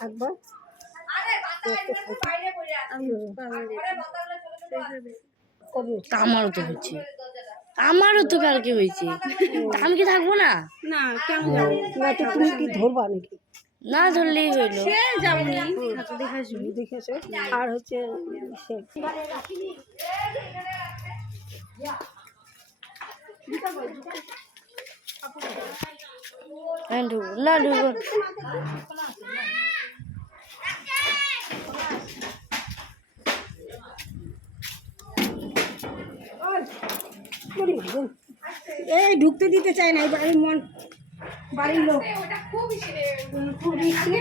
থাকবা। আমারও তো হচ্ছে, আমারও তো কালকে হয়েছে, আমি কি থাকবো না? না কেন যাবো না, তো তুমি কি ধরবা নাকি? না ধরলেই হইলো। দেখেছো আর হচ্ছে না ঢুকবো। এই ঢুকতে দিতে চায় না, বাড়ির বাড়ির লোক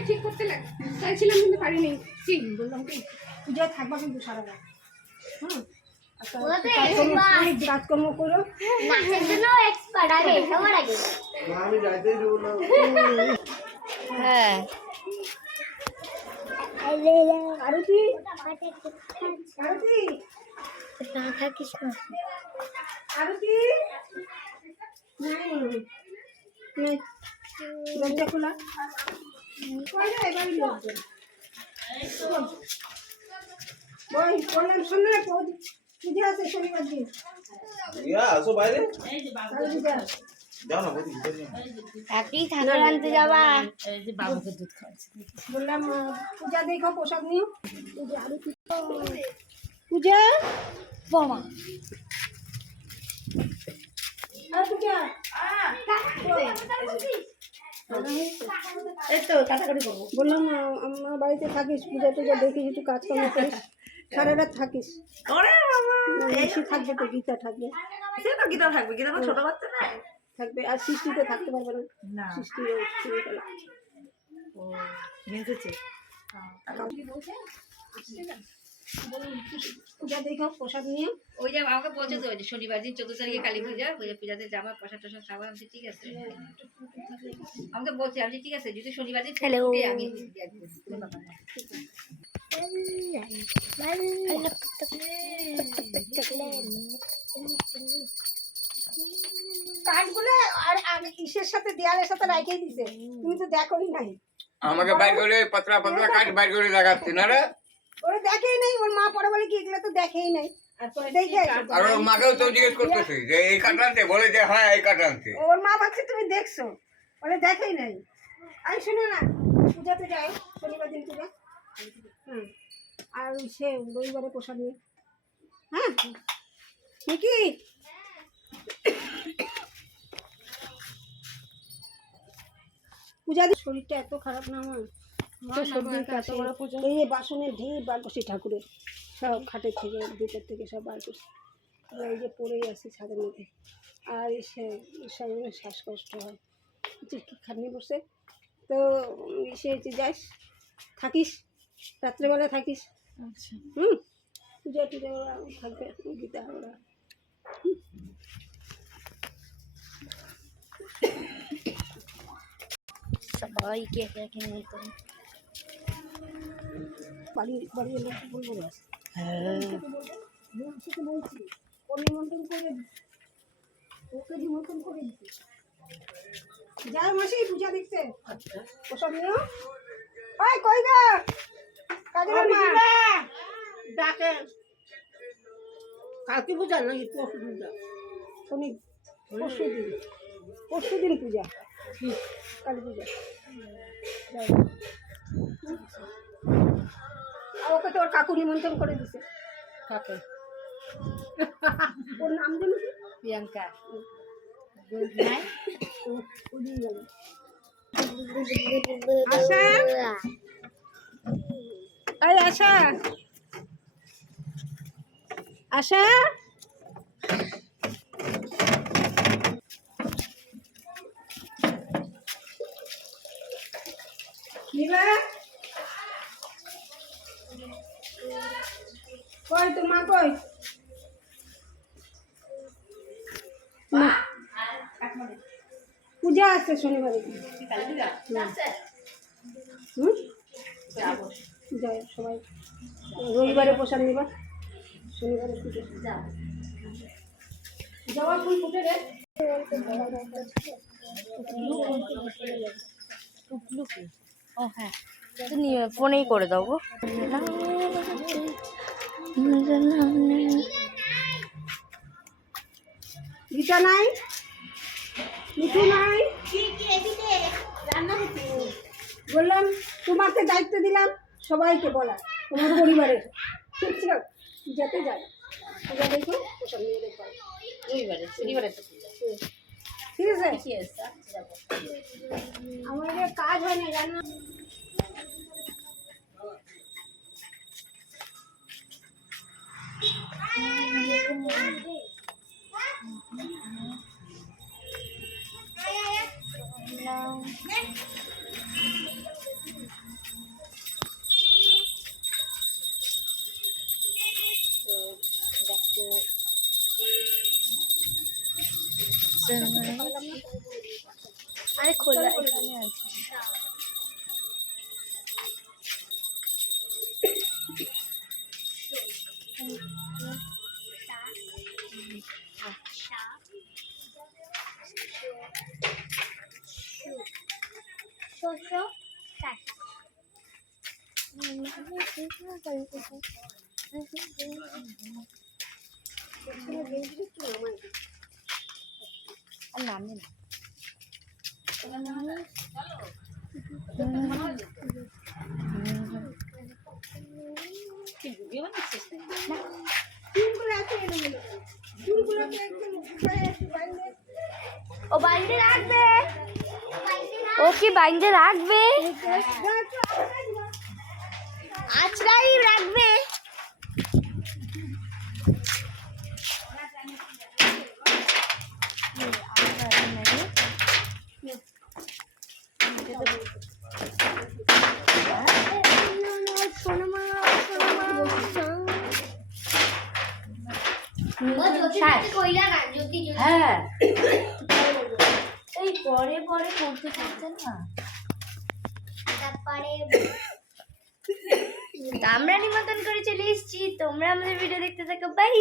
ঠিক করতে চাইছিলাম কিন্তু পারিনি। ঠিক বললাম কি পূজায় থাকবা কিন্তু সারা রাত। হ্যাঁ কাজকর্ম করো। হ্যাঁ আরতি আরতি থাকিস না। আরতি দরজা খোলা বললাম শোন না, পুজো আছে শনিবার দিন। একই ঠাকুর আনতে যাবা। বললাম পূজা দেখো, প্রসাদ নিও। পূজা বাবা বললাম আমার বাড়িতে থাকিস, পূজা টুজা দেখিস, একটু কাজকর্ম করিস, সারা রাত থাকিস। বেশি থাকবে তো, গীতা থাকবে, গীতা থাকবে, গীতা ছোট বাচ্চা না থাকবে। আর সৃষ্টিতে থাকতে পারবে না, সৃষ্টি পূজা দেখো, প্রসাদ নিয়ে। ওই যে আমাকে বলছে তো শনিবার দিন 14 তারিখে কালী পূজা, ওই পূজাতে যাবা, প্রসাদ টসাদ খাওয়া। আমি ঠিক আছে, আমাকে বলছে, আমি ঠিক আছে যদি শনিবার দিন আমি কাঠগুলো আর ইসের সাথে দেয়ালের সাথে রাখিয়ে দিছে, তুমি তো দেখোই নাই। আমাকে বাইর করে পাতলা পাতলা কাঠ বাইর করে লাগাচ্ছি না রে, ওরা দেখেই নাই। ওর মা পরে বলে কি এগুলো তো দেখেই নাই। আর ওর মাকেও তো জিজ্ঞেস করতেছি যে এই কাঠ আনতে, বলে যে হ্যাঁ এই কাঠ আনতে। ওর মা ভাবছে তুমি দেখছো, বলে দেখেই নাই। আমি শোনো না, পূজাতে যাই শনিবার দিন পূজা। হ্যাঁ আর সে রবিবারে প্রসাদ নিয়ে। হ্যাঁ কি পূজা শরীরটা এত খারাপ না আমার, এই বাসনের ঢিপ বার করছি ঠাকুরের, সব খাটের থেকে ভিতর থেকে সব বার করছি। এই যে পড়েই আছি ছাদের মধ্যে। আর সে শ্বাসকষ্ট হয়, কি খাটনি বসে। তো সে যাস থাকিস, রাত্রেবেলা থাকিস। পূজা টুজা ওরা থাকবে, গীতা ওরা। সবাইকে বাড়ির লোক বলবো না, বলছি ওর নিমন্ত্রণ করে ওকে নিমন্ত্রণ করে দিচ্ছি। যার মাসে পূজা দেখতে ওসব নিও। ওই কই গো কাজের মা ডাকে, কালকে পূজা নাকি পরশু পূজা? পরশু দিন পূজা, কালী পূজা। ওকে তো ওর কাকু নিমন্ত্রণ করে দিছে। কাকে? ওর নাম জানি প্রিয়াঙ্কা। আশা, এই আশা, আশা নিবা কই, তোর মা কই? পূজা আছে শনিবারে। যাই সবাই রবিবারে প্রসাদ নিবা, শনিবারে পুজো। জবা ফুল ফুটে রে। ও হ্যাঁ ফোনেই করে দাও গো। গীতা নাই, মিঠু নাই, বললাম তোমাকে দায়িত্ব দিলাম সবাইকে বলা, তোমার পরিবারের চুপচাপ যাতে যায় পূজা দেখো, ওসব নিয়ে দেখো। শনিবারে তো পূজা। ঠিক আছে, ঠিক আছে, যাবো। আমাদের কাজ হয় না জানো। আরে খোলা এখানে আছে। আর নামে না। কি ভিডিও বানাচ্ছিস নাকি? চুলগুলো এত এলোমেলো কেন? চুলগুলোকে একদম ঘুরায় একটু বাইরে। ও বাইন্দে রাখবে, ও কি বাইন্দে রাখবে, আছড়াই রাখবে। হ্যাঁ এই পরে পরে করতে পারছে না। আমরা নিমন্ত্রণ করে চলে এসেছি, তোমরা আমাদের ভিডিও দেখতে থাকো, বাই।